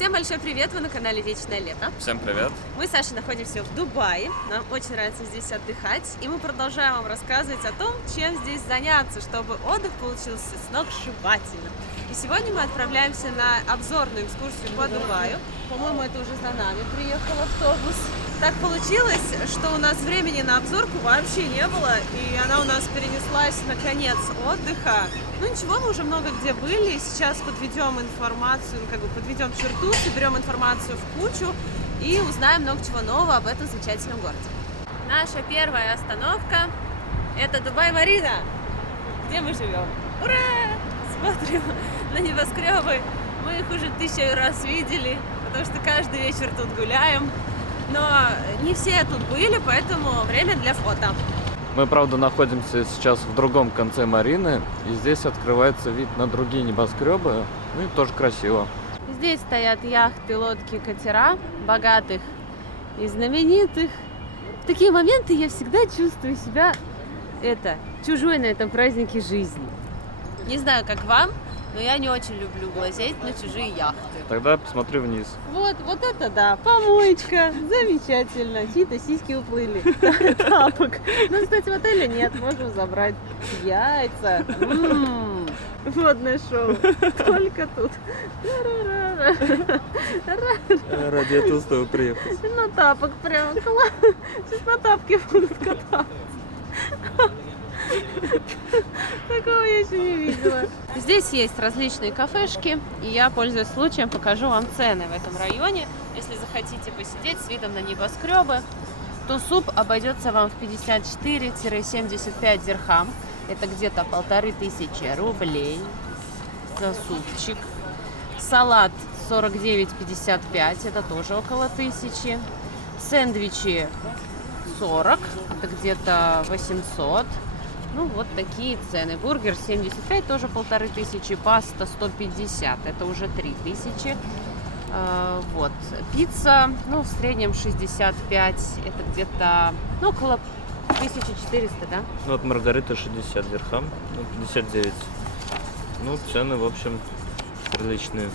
Всем большой привет, вы на канале Вечное Лето. Всем привет. Мы с Сашей находимся в Дубае, нам очень нравится здесь отдыхать, и мы продолжаем вам рассказывать о том, чем здесь заняться, чтобы отдых получился сногсшибательным. И сегодня мы отправляемся на обзорную экскурсию по Дубаю. По-моему, это уже за нами приехал автобус. Так получилось, что у нас времени на обзорку вообще не было, и она у нас перенеслась на конец отдыха. Ну ничего, мы уже много где были, сейчас подведем информацию, подведем черту, соберем информацию в кучу и узнаем много чего нового об этом замечательном городе. Наша первая остановка – это Дубай-Марина, где мы живем. Ура! Смотрим на небоскребы, мы их уже 1000 раз видели, потому что каждый вечер тут гуляем. Но не все тут были, поэтому время для фото. Мы, правда, находимся сейчас в другом конце Марины, и здесь открывается вид на другие небоскребы, ну и тоже красиво. Здесь стоят яхты, лодки, катера, богатых и знаменитых. В такие моменты я всегда чувствую себя чужой на этом празднике жизни. Не знаю, как вам, но я не очень люблю глазеть на чужие яхты. Тогда посмотри вниз. Вот это да, помоечка, замечательно. Чьи-то сиськи уплыли, тапок. Ну, кстати, в отеле нет, можем забрать яйца. Водное шоу, только тут. Ради этого стоило приехать. На тапок прям класс. Сейчас на тапке будут кататься. Такого я еще не видела. Здесь есть различные кафешки, и я, пользуясь случаем, покажу вам цены в этом районе. Если захотите посидеть с видом на небоскребы, то суп обойдется вам в 54-75 дирхам. Это где-то 1500 рублей за супчик. Салат 49,55, это тоже около 1000. Сэндвичи 40, это где-то 800. Ну, вот такие цены. Бургер 75, тоже 1500. Паста 150, это уже 3000. Вот. Пицца, ну, в среднем 65, это где-то, ну, около 1400, да? Ну, вот маргарита 60 дирхам, ну, 59. Ну, цены, в общем, приличные.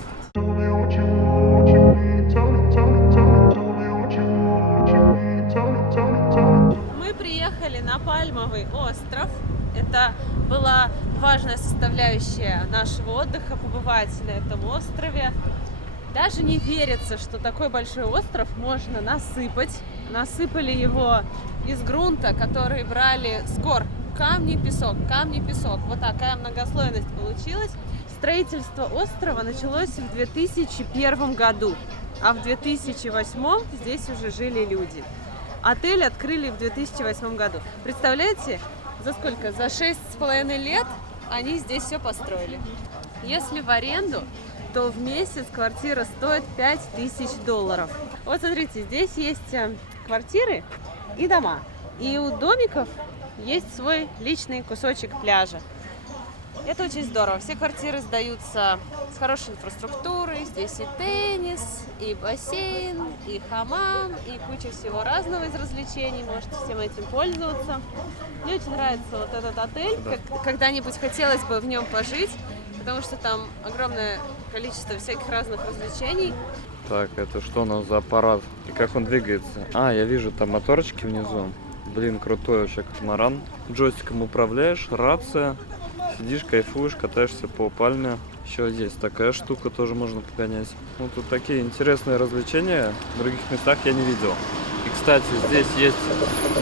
Мы приехали на Пальмовый остров. Это была важная составляющая нашего отдыха, побывать на этом острове. Даже не верится, что такой большой остров можно насыпать. Насыпали его из грунта, который брали с гор. Камни, песок, камни, песок. Вот такая многослойность получилась. Строительство острова началось в 2001 году, а в 2008 здесь уже жили люди. Отель открыли в 2008 году. Представляете, за сколько? За 6,5 лет они здесь все построили. Если в аренду, то в месяц квартира стоит $5000. Вот смотрите, здесь есть квартиры и дома. И у домиков есть свой личный кусочек пляжа. Это очень здорово. Все квартиры сдаются с хорошей инфраструктурой. Здесь и теннис, и бассейн, и хамам, и куча всего разного из развлечений. Можете всем этим пользоваться. Мне очень нравится вот этот отель. Когда-нибудь хотелось бы в нем пожить, потому что там огромное количество всяких разных развлечений. Так, это что у нас за аппарат? И как он двигается? А, я вижу там моторчики внизу. Блин, крутой вообще катамаран. Джойстиком управляешь, рация. Сидишь, кайфуешь, катаешься по пальме. Еще есть такая штука, тоже можно погонять. Ну, тут такие интересные развлечения. В других местах я не видел. И, кстати, здесь есть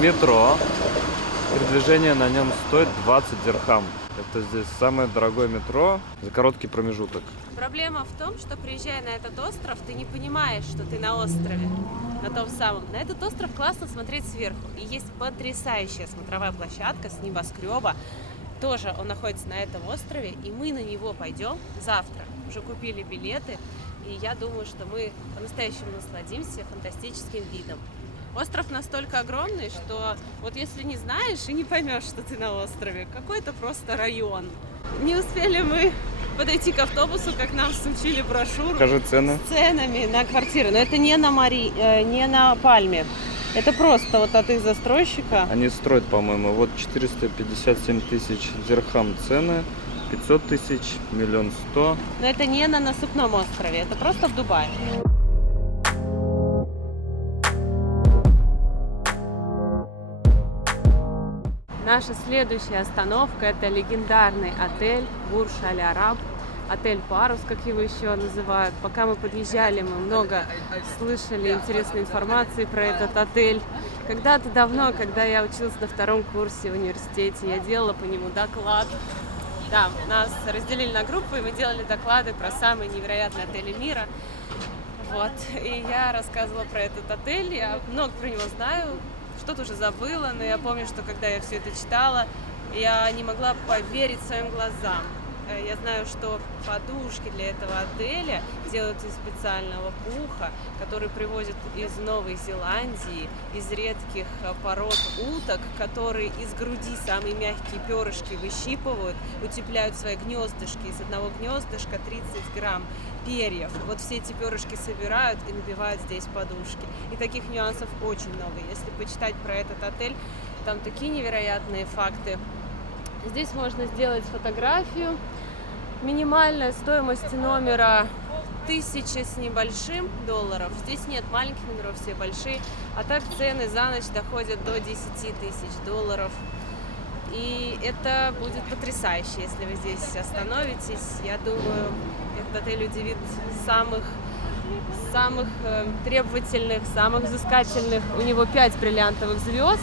метро. Передвижение на нем стоит 20 дирхам. Это здесь самое дорогое метро за короткий промежуток. Проблема в том, что приезжая на этот остров, ты не понимаешь, что ты на острове, на том самом. На этот остров классно смотреть сверху. И есть потрясающая смотровая площадка с небоскреба. Тоже он находится на этом острове, и мы на него пойдем завтра. Уже купили билеты, и я думаю, что мы по-настоящему насладимся фантастическим видом. Остров настолько огромный, что вот если не знаешь и не поймешь, что ты на острове, какой-то просто район. Не успели мы подойти к автобусу, как нам всучили брошюру. Покажи цены. С ценами на квартиры, но это не на Пальме. Это просто вот от их застройщика. Они строят, по-моему, вот 457 тысяч дирхам цены, 500 тысяч, 1 100 000. Но это не на насыпном острове, это просто в Дубае. Наша следующая остановка — это легендарный отель Бурж-Аль-Араб, отель Парус, как его еще называют. Пока мы подъезжали, мы много слышали интересной информации про этот отель. Когда-то давно, когда я училась на 2-м курсе в университете, я делала по нему доклад. Да, нас разделили на группы, и мы делали доклады про самые невероятные отели мира. Вот. И я рассказывала про этот отель, я много про него знаю, что-то уже забыла, но я помню, что когда я все это читала, я не могла поверить своим глазам. Я знаю, что подушки для этого отеля делают из специального пуха, который привозят из Новой Зеландии, из редких пород уток, которые из груди самые мягкие перышки выщипывают, утепляют свои гнездышки. Из одного гнездышка 30 грамм перьев. Вот все эти перышки собирают и набивают здесь подушки. И таких нюансов очень много. Если почитать про этот отель, там такие невероятные факты. Здесь можно сделать фотографию. Минимальная стоимость номера 1000 с небольшим долларов. Здесь нет маленьких номеров, все большие. А так цены за ночь доходят до 10 тысяч долларов. И это будет потрясающе, если вы здесь остановитесь. Я думаю, этот отель удивит самых требовательных, самых взыскательных. У него 5 бриллиантовых звезд,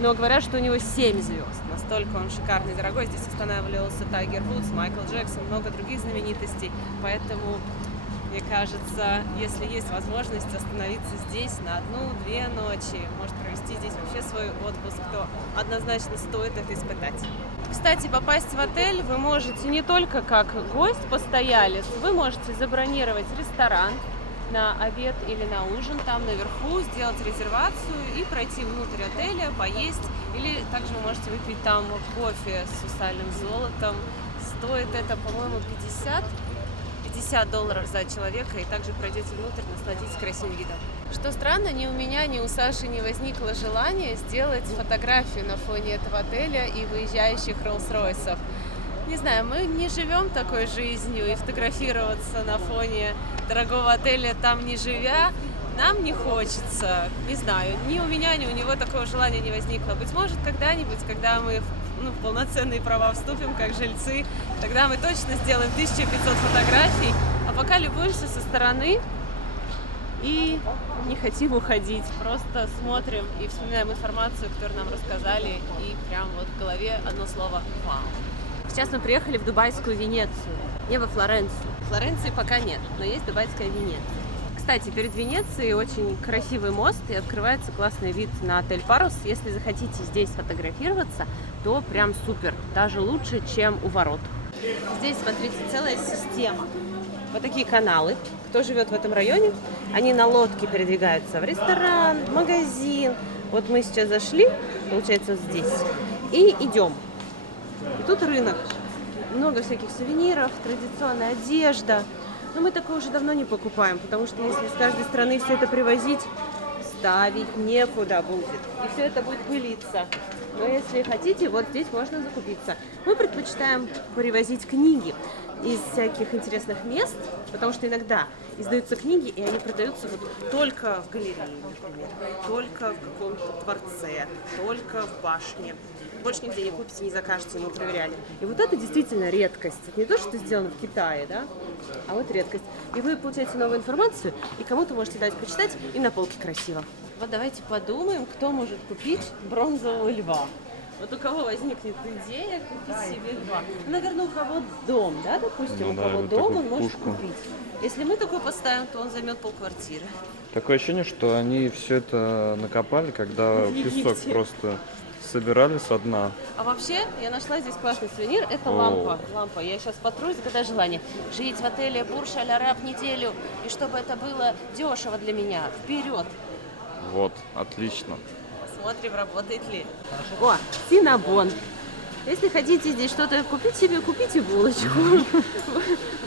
но говорят, что у него 7 звезд. Настолько он шикарный, дорогой. Здесь останавливался Тайгер Вудс, Майкл Джексон, много других знаменитостей. Поэтому, мне кажется, если есть возможность остановиться здесь на 1-2 ночи, может провести здесь вообще свой отпуск, то однозначно стоит это испытать. Кстати, попасть в отель вы можете не только как гость, постоялец, вы можете забронировать ресторан на обед или на ужин там наверху, сделать резервацию и пройти внутрь отеля, поесть. Или также вы можете выпить там кофе с сусальным золотом. Стоит это, по-моему, $50 за человека, и также пройдете внутрь, насладитесь красивым видом. Что странно, ни у меня, ни у Саши не возникло желания сделать фотографию на фоне этого отеля и выезжающих Роллс-Ройсов. Не знаю, мы не живем такой жизнью, и фотографироваться на фоне дорогого отеля там не живя, нам не хочется. Не знаю, ни у меня, ни у него такого желания не возникло. Быть может, когда-нибудь, когда мы в полноценные права вступим как жильцы, тогда мы точно сделаем 1500 фотографий, а пока любуемся со стороны и не хотим уходить, просто смотрим и вспоминаем информацию, которую нам рассказали, и прям вот в голове одно слово «Вау». Сейчас мы приехали в Дубайскую Венецию, не во Флоренцию. Флоренции пока нет, но есть Дубайская Венеция. Кстати, перед Венецией очень красивый мост и открывается классный вид на отель Парус. Если захотите здесь фотографироваться, то прям супер, даже лучше, чем у ворот. Здесь, смотрите, целая система. Вот такие каналы. Кто живет в этом районе, они на лодке передвигаются в ресторан, в магазин. Вот мы сейчас зашли, получается, вот здесь, и идем. И тут рынок. Много всяких сувениров, традиционная одежда. Но мы такое уже давно не покупаем, потому что если с каждой страны все это привозить, ставить некуда будет. И все это будет пылиться. Но если хотите, вот здесь можно закупиться. Мы предпочитаем привозить книги из всяких интересных мест, потому что иногда издаются книги, и они продаются вот только в галерее, например, только в каком-то дворце, только в башне. Больше нигде не купите, не закажете, мы проверяли. И вот это действительно редкость. Это не то, что сделано в Китае, да, а вот редкость. И вы получаете новую информацию, и кому-то можете дать почитать, и на полке красиво. Вот давайте подумаем, кто может купить бронзового льва. Вот у кого возникнет идея купить себе льва? Ну, наверное, у кого дом, да, допустим, у кого вот дом, он может пушку купить. Если мы такой поставим, то он займет полквартиры. Такое ощущение, что они все это накопали, когда песок просто собирали со дна. А вообще, я нашла здесь классный сувенир. Это лампа. Лампа. Я сейчас потру, загадай желание. Жить в отеле Бурж-Аль-Араб неделю, и чтобы это было дешево для меня. Вперед! Вот, отлично. Посмотрим, работает ли. О, Синабон. Если хотите здесь что-то купить себе, купите булочку.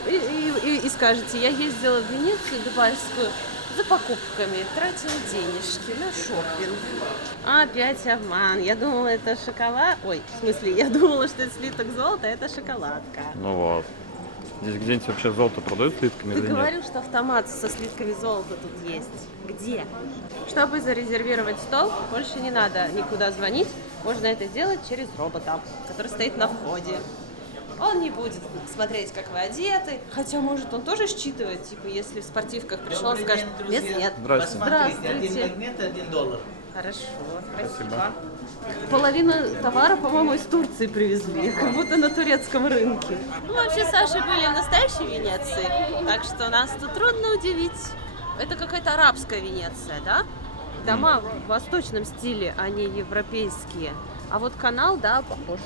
И скажете, я ездила в Венецию дубайскую за покупками, тратила денежки на шопинг. Опять обман. Я думала, это шоколад. Ой, в смысле, я думала, что это слиток золота, а это шоколадка. Ну вот. Здесь где-нибудь вообще золото продают слитками Ты или нет? говорил, что автомат со слитками золота тут есть. Где? Чтобы зарезервировать стол, больше не надо никуда звонить. Можно это сделать через робота, который стоит на входе. Он не будет смотреть, как вы одеты. Хотя, может, он тоже считывает, типа, если в спортивках пришел, он скажет, без нет. Здрасте. Здравствуйте. Один магнит, $1. Хорошо, спасибо. Половину товара, по-моему, из Турции привезли, как будто на турецком рынке. Ну, вообще, с Сашей были в настоящей Венеции, так что нас тут трудно удивить. Это какая-то арабская Венеция, да? Дома в восточном стиле, а не европейские. А вот канал, да, похож.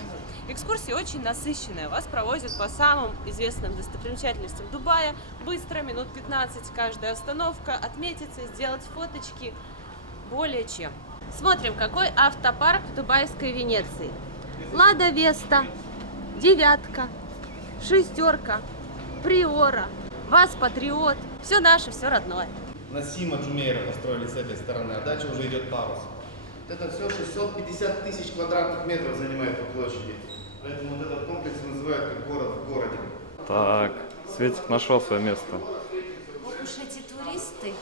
Экскурсия очень насыщенная. Вас проводят по самым известным достопримечательностям Дубая. Быстро, минут 15 каждая остановка. Отметиться, сделать фоточки. Более чем. Смотрим, какой автопарк в дубайской Венеции. Лада Веста, девятка, шестерка, Приора, ВАЗ Патриот. Все наше, все родное. Насима Джумейра построили с этой стороны, а дальше уже идет парус. Вот это все 650 тысяч квадратных метров занимает по площади. Поэтому вот этот комплекс называют как город в городе. Так, Светик нашел свое место. Уж эти туристы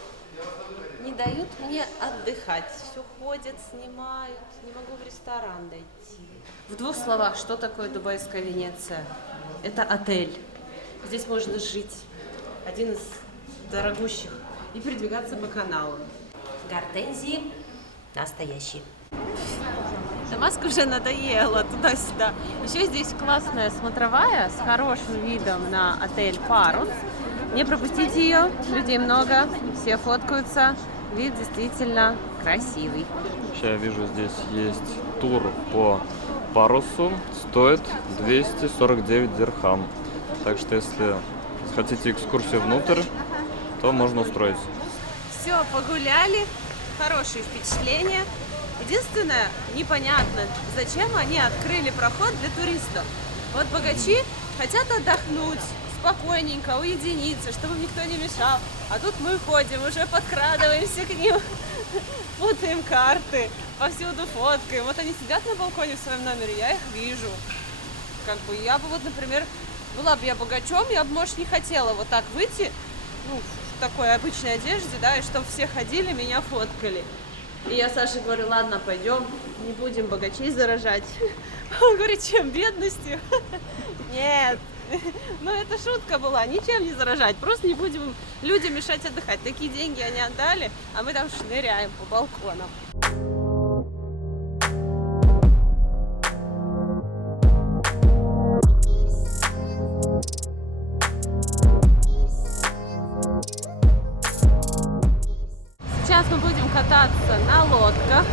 не дают мне отдыхать. Все ходят, снимают. Не могу в ресторан дойти. В двух словах, что такое дубайская Венеция? Это отель. Здесь можно жить. Один из дорогущих. И передвигаться по каналу. Гортензии настоящие. Дамаск уже надоело туда-сюда. Еще здесь классная смотровая с хорошим видом на отель «Парус». Не пропустите ее, людей много, все фоткаются. Вид действительно красивый. Сейчас я вижу, здесь есть тур по парусу. Стоит 249 дирхам. Так что если хотите экскурсию внутрь, то можно устроить. Все, погуляли, хорошие впечатления. Единственное, непонятно, зачем они открыли проход для туристов. Вот богачи хотят отдохнуть, спокойненько, уединиться, чтобы им никто не мешал. А тут мы ходим, уже подкрадываемся к ним, путаем карты, повсюду фоткаем. Вот они сидят на балконе в своем номере, я их вижу. Как бы я бы вот, например, была бы я богачом, я бы, может, не хотела вот так выйти, ну, в такой обычной одежде, да, и чтобы все ходили, меня фоткали. И я Саше говорю, ладно, пойдем, не будем богачей заражать. Он говорит, чем, бедностью? Нет. Ну, это шутка была, ничем не заражать, просто не будем людям мешать отдыхать. Такие деньги они отдали, а мы там шныряем по балконам. Сейчас мы будем кататься на лодках.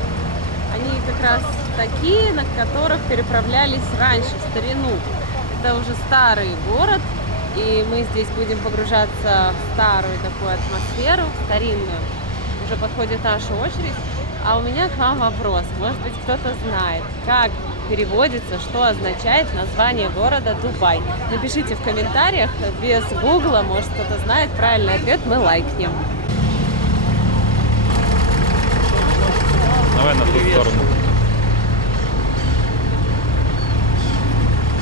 Они как раз такие, на которых переправлялись раньше, в старину. Это уже старый город, и мы здесь будем погружаться в старую такую атмосферу, старинную. Уже подходит наша очередь. А у меня к вам вопрос. Может быть, кто-то знает, как переводится, что означает название города Дубай. Напишите в комментариях, без гугла, может, кто-то знает правильный ответ, мы лайкнем. Давай на ту сторону.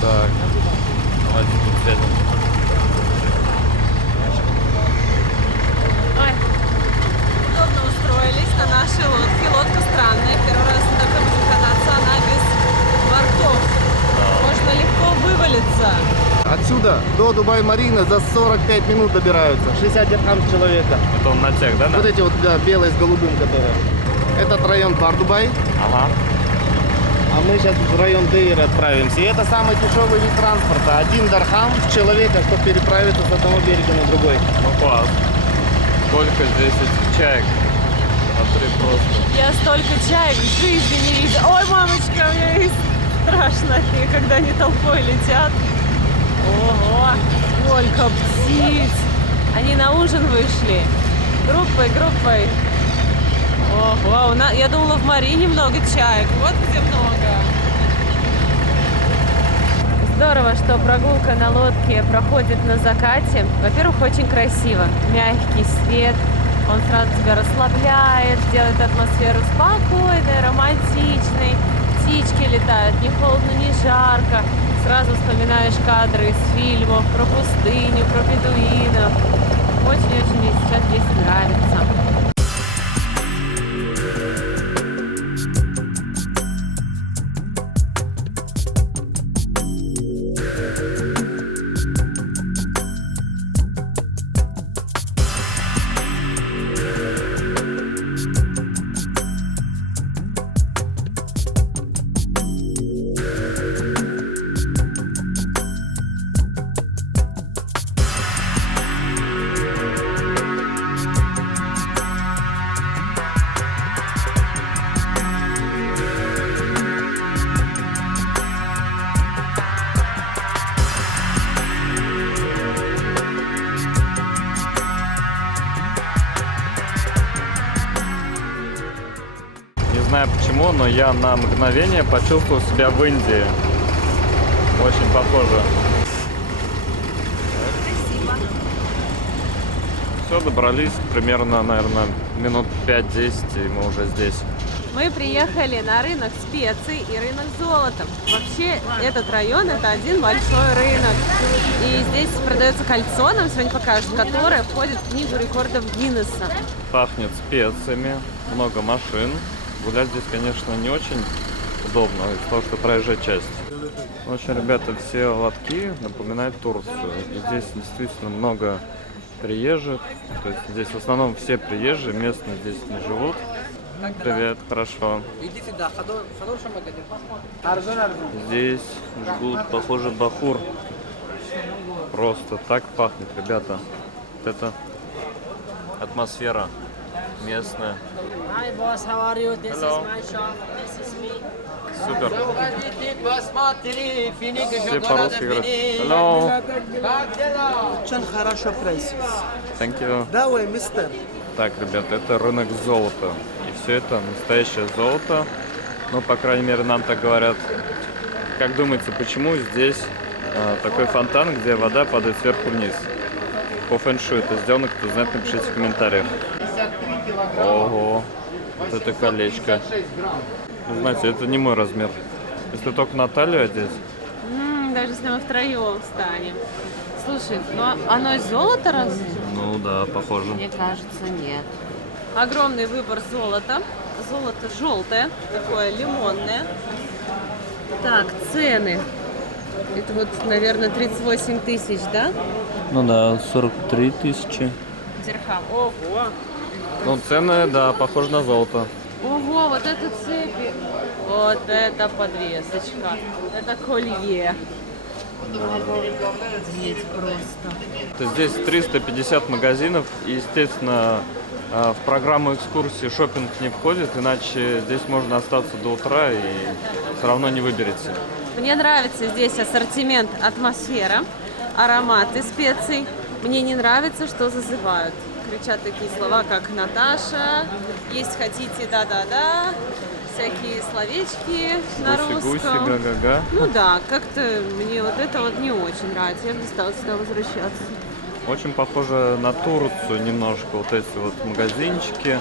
Так, давайте тут сядем. Ой, удобно устроились на нашей лодке. Лодка странная, первый раз на таком будем кататься, она без бортов. Можно легко вывалиться. Отсюда до Дубай-Марина за 45 минут добираются. 60 дирхам с человека. Это он на тех, да? Вот эти вот, да, белые с голубым, которые. Этот район Бар-Дубай. Ага. А мы сейчас в район Дейр отправимся. И это самый дешевый вид транспорта. 1 дирхам с человека, чтобы переправиться с одного берега на другой. Ну класс. Сколько здесь этих чаек? Смотри, просто. Я столько чаек в жизни не видела. Ой, мамочка, мне страшно, когда они толпой летят. Ого, сколько птиц. Они на ужин вышли. Группой. Ого, я думала, в Марине много чаек. Вот где много. Здорово, что прогулка на лодке проходит на закате. Во-первых, очень красиво. Мягкий свет. Он сразу тебя расслабляет, делает атмосферу спокойной, романтичной. Птички летают, не холодно, не жарко. Сразу вспоминаешь кадры из фильмов про пустыню, про бедуинов. Очень-очень мне сейчас здесь нравится. Не знаю почему, но я на мгновение почувствовал себя в Индии. Очень похоже. Спасибо. Все, добрались примерно, наверное, минут 5-10, и мы уже здесь. Мы приехали на рынок специй и рынок золота. Вообще, этот район – это один большой рынок. И здесь продается кольцо, нам сегодня покажут, которое входит в книгу рекордов Гиннесса. Пахнет специями, много машин. Гулять здесь, конечно, не очень удобно, из-за того, что проезжая часть. В общем, ребята, все лотки напоминают Турцию. И здесь действительно много приезжих. То есть здесь в основном все приезжие, местные здесь не живут. Привет, хорошо. Здесь жгут, похоже, бахур. Просто так пахнет, ребята. Вот это атмосфера местная. Hi boss, how are you? This Hello. is my shop. This is me. Супер. Все по-русски говорят. Hello. Очень хорошо прайс. Thank you. Давай, мистер. Так, ребята, это рынок золота. И все это настоящее золото. Ну, по крайней мере, нам так говорят. Как думаете, почему здесь такой фонтан, где вода падает сверху вниз? По фэншуй это сделано, кто знает, напишите в комментариях. Ого, вот это колечко. Ну, знаете, это не мой размер. Если только на талию одеть. Даже если мы втроем встанем. Слушай, ну оно из золота разве? Ну да, похоже. Мне кажется, нет. Огромный выбор золота. Золото желтое, такое лимонное. Так, цены. Это вот, наверное, 38 тысяч, да? Ну да, 43 тысячи. Дирхам. Ого! Ну, цены, да, похоже на золото. Ого, вот это цепи. Вот это подвесочка. Это колье. Обалдеть просто. Здесь 350 магазинов, и, естественно, в программу экскурсии шопинг не входит, иначе здесь можно остаться до утра и все равно не выберете. Мне нравится здесь ассортимент, атмосфера, ароматы специй. Мне не нравится, что зазывают. Кричат такие слова, как «Наташа», «Есть хотите, да-да-да», всякие словечки на Гуси-гуси, русском. га-га-га. Ну да, как-то мне вот это вот не очень нравится. Я бы не стала сюда возвращаться. Очень похоже на Турцию немножко, вот эти вот магазинчики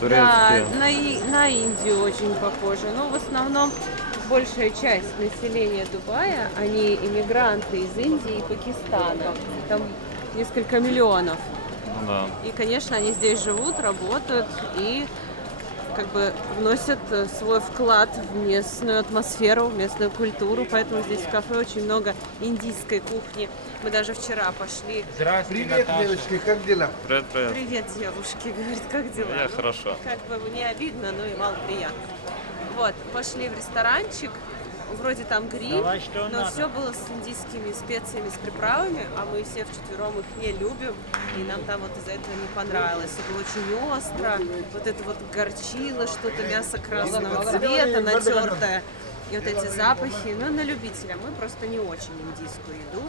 турецкие. Да, на Индию очень похоже. Но в основном большая часть населения Дубая, они иммигранты из Индии и Пакистана. Там несколько миллионов. Ну да. И, конечно, они здесь живут, работают и как бы вносят свой вклад в местную атмосферу, в местную культуру. Поэтому здесь в кафе очень много индийской кухни. Мы даже вчера пошли. Привет, девочки, как дела? Привет, привет. Привет, девушки, говорит, как дела? Я хорошо. Как бы не обидно, но и мало приятно. Вот, пошли в ресторанчик. Вроде там гриль, но все было с индийскими специями, с приправами, а мы все вчетвером их не любим, и нам там вот из-за этого не понравилось. Все было очень остро, вот это вот горчило, что-то мясо красного цвета натертое, и вот эти запахи, ну, на любителя. Мы просто не очень индийскую еду.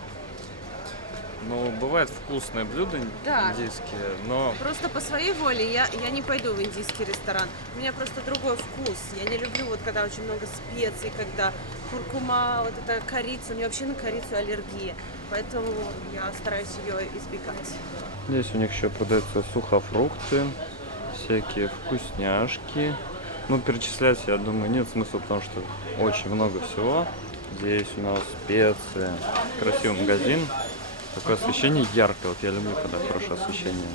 Ну, бывают вкусные блюда Да. индийские, но Просто по своей воле я не пойду в индийский ресторан. У меня просто другой вкус. Я не люблю, вот когда очень много специй, когда куркума, вот это корица. У меня вообще на корицу аллергия. Поэтому я стараюсь ее избегать. здесь у них еще продаются сухофрукты, всякие вкусняшки. Ну, перечислять, я думаю, нет смысла, потому что очень много всего. Здесь у нас специи. Красивый магазин. Такое освещение яркое. Вот я люблю, когда хорошее освещение.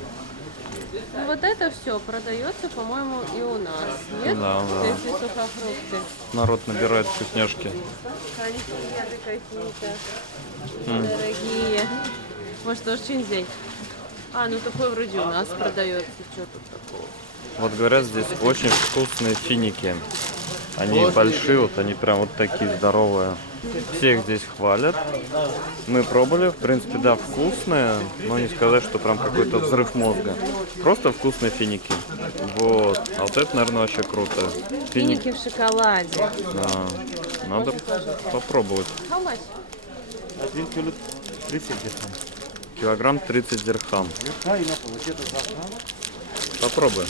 Ну, вот это все продается, по-моему, и у нас. Нет? Да. Эти сухофрукты. Народ набирает вкусняшки. Конфеты какие-то. Дорогие. Может, тоже что-нибудь взять? А, ну такой вроде у нас продается. Что тут такого? Вот говорят, здесь очень вкусные финики. Они большие, вот они прям вот такие здоровые. Всех здесь хвалят. Мы пробовали, в принципе, да, вкусные, но не сказать, что прям какой-то взрыв мозга. Просто вкусные финики. Вот. А вот это, наверное, вообще круто. Финики в шоколаде. Да. Надо попробовать. How much? Килограмм 30 дирхам. Попробуй.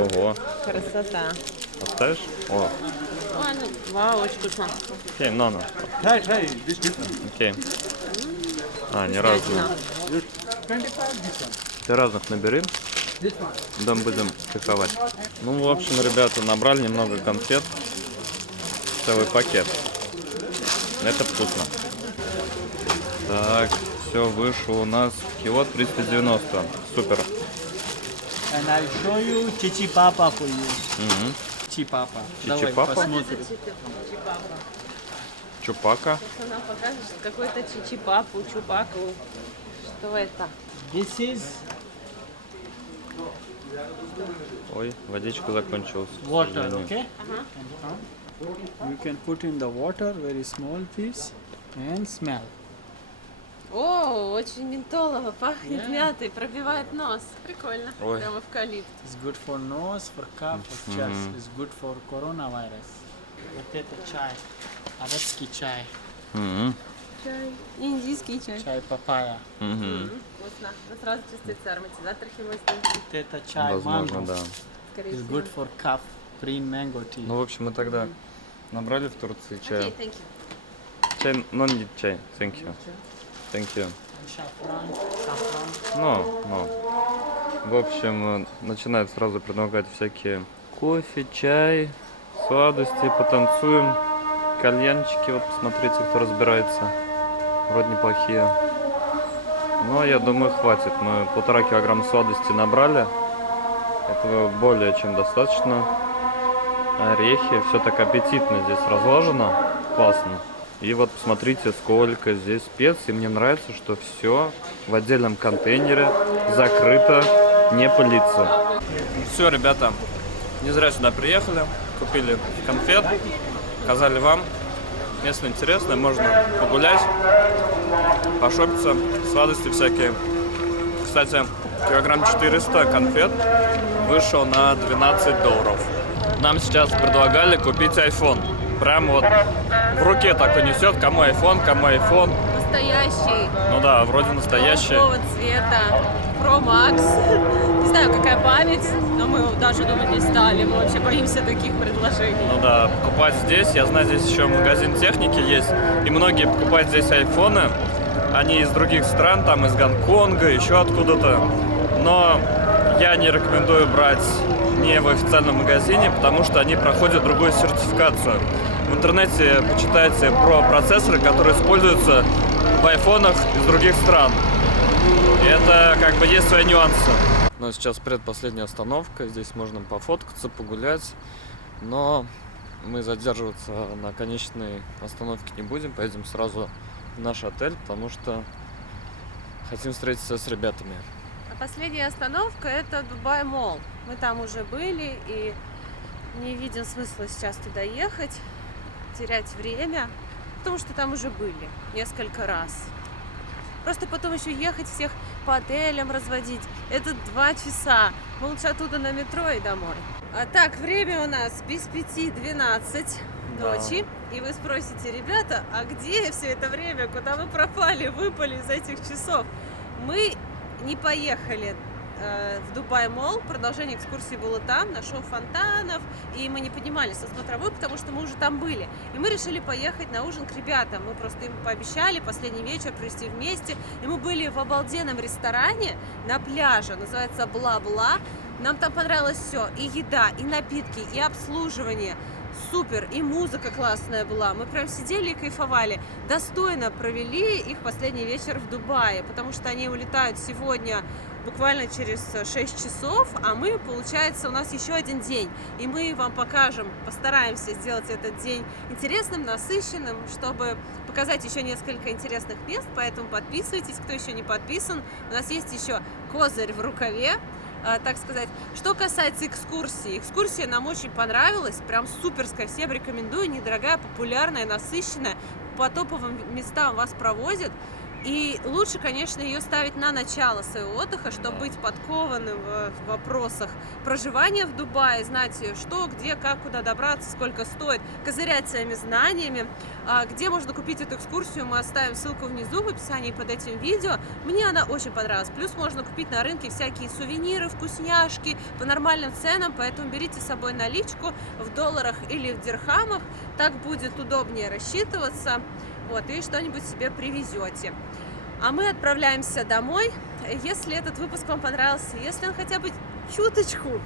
Ого. Красота. Оставишь? О. Ой, ну, вау, очень вкусно. Окей, no. Окей. А, не разные. Ты разных набери. Дом будем кайфовать. Ну, в общем, ребята, набрали немного конфет. Целый пакет. Это вкусно. Так, все вышло у нас в кило 390. Супер. And I'll show you Chichi Papa for you. Угу. Chichi Papa. Chichi Papa? Чупака. Она покажет какой-то чичипапу, чупаку. Что это? This is Ой, водичка закончилась. к water, сожалению. okay? You can put in the water, very small piece, and smell. О, очень ментолово, пахнет мятой, пробивает нос. Прикольно. Ой. Прямо эвкалипт. It's good for nose, for cough, for chest. It's good for coronavirus. Вот это чай, арабский чай, Мгм. Чай. Индийский чай. чай папайя. Мгм. Вкусно. Но сразу чувствуется ароматизатор химозный. Вот это чай Возможно, манго. да. Скорее It's всего. good for cough, green mango tea. Ну, в общем, мы тогда набрали в Турции чая. Окей, thank you. Чай, но не чай. Thank you. Thank you. Saffron, saffron. Но. В общем, начинают сразу предлагать всякие кофе, чай, сладости, потанцуем. Кальянчики, вот посмотрите, кто разбирается. Вроде неплохие. Но я думаю, хватит. Мы 1,5 килограмма сладости набрали. Этого более чем достаточно. Орехи, все так аппетитно здесь разложено. Классно. И вот посмотрите, сколько здесь специй. Мне нравится, что все в отдельном контейнере, закрыто, не пылится. Все, ребята, не зря сюда приехали. Купили конфет, показали вам. Место интересное, можно погулять, пошопиться, сладости всякие. Кстати, килограмм 400 конфет вышел на $12. Нам сейчас предлагали купить iPhone. Прям вот в руке так и несет, кому iPhone, кому iPhone. Настоящий. Ну да, вроде настоящий. Голубого цвета. Pro Max. Не знаю, какая память, но мы даже думать не стали. Мы вообще боимся таких предложений. Ну да, покупать здесь. Я знаю, здесь еще магазин техники есть. И многие покупают здесь айфоны. Они из других стран, там из Гонконга, еще откуда-то. Но я не рекомендую брать не в официальном магазине, потому что они проходят другую сертификацию. В интернете почитайте про процессоры, которые используются в айфонах из других стран. И это как бы есть свои нюансы. Ну, сейчас предпоследняя остановка. Здесь можно пофоткаться, погулять. Но мы задерживаться на конечной остановке не будем. Поедем сразу в наш отель, потому что хотим встретиться с ребятами. А последняя остановка — это Дубай Молл. Мы там уже были и не видим смысла сейчас туда ехать, терять время, потому что там уже были несколько раз. Просто потом еще ехать всех по отелям разводить. Это 2 часа. Мы лучше оттуда на метро и домой. А так, время у нас без 5:12 ночи. И вы спросите, ребята, а где все это время? Куда вы пропали, выпали из этих часов? Мы не поехали в Дубай Молл, продолжение экскурсии было там, на шоу фонтанов, и мы не поднимались со смотровой, потому что мы уже там были. И мы решили поехать на ужин к ребятам. Мы просто им пообещали последний вечер провести вместе, и мы были в обалденном ресторане на пляже, называется Бла-Бла. Нам там понравилось все, и еда, и напитки, и обслуживание. супер, и музыка классная была. Мы прям сидели и кайфовали. Достойно провели их последний вечер в Дубае, потому что они улетают сегодня буквально через 6 часов, а мы, получается, у нас еще один день. И мы вам покажем, постараемся сделать этот день интересным, насыщенным, чтобы показать еще несколько интересных мест, поэтому подписывайтесь, кто еще не подписан. У нас есть еще козырь в рукаве, так сказать. Что касается экскурсии, экскурсия нам очень понравилась, прям суперская, всем рекомендую, недорогая, популярная, насыщенная, по топовым местам вас проводят. И лучше, конечно, ее ставить на начало своего отдыха, чтобы быть подкованным в вопросах проживания в Дубае, знать, что, где, как, куда добраться, сколько стоит, козырять своими знаниями. Где можно купить эту экскурсию, мы оставим ссылку внизу в описании под этим видео. Мне она очень понравилась. Плюс можно купить на рынке всякие сувениры, вкусняшки по нормальным ценам, поэтому берите с собой наличку в долларах или в дирхамах, так будет удобнее рассчитываться. Вот, и что-нибудь себе привезете. А мы отправляемся домой. Если этот выпуск вам понравился, если он хотя бы чуточку...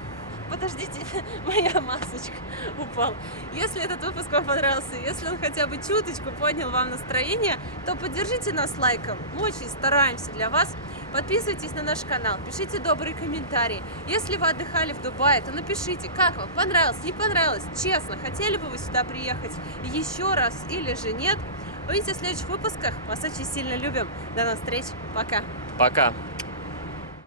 Подождите, моя масочка упала. Если этот выпуск вам понравился, если он хотя бы чуточку поднял вам настроение, то поддержите нас лайком. Мы очень стараемся для вас. Подписывайтесь на наш канал, пишите добрые комментарии. Если вы отдыхали в Дубае, то напишите, как вам, понравилось, не понравилось. Честно, хотели бы вы сюда приехать еще раз или же нет. Увидитесь в следующих выпусках. Вас очень сильно любим. До новых встреч. Пока. Пока.